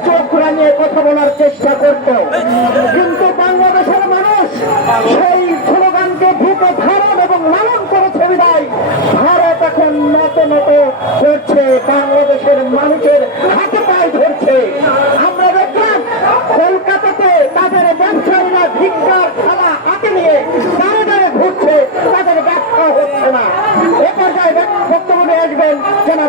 আমাদেরকে চোখ রাঙিয়ে কথা বলার চেষ্টা করত। কিন্তু বাংলাদেশের মানুষ সেই স্লোগানকে বুকে ধারণ এবং লালন করেছে বিদায় ভারত এখন নত নত করছে, বাংলাদেশের মানুষের হাতে পায়ে ধরছে। আমরা দেখলাম কলকাতাতে তাদের ব্যবসায়ীরা ভিক্ষার থালা হাতে নিয়ে দাঁড়ে দাঁড়ে ঘুরছে, তাদের ব্যাখ্যা হচ্ছে না। এ পর্যায়ে বক্তব্য আসবেন জনাব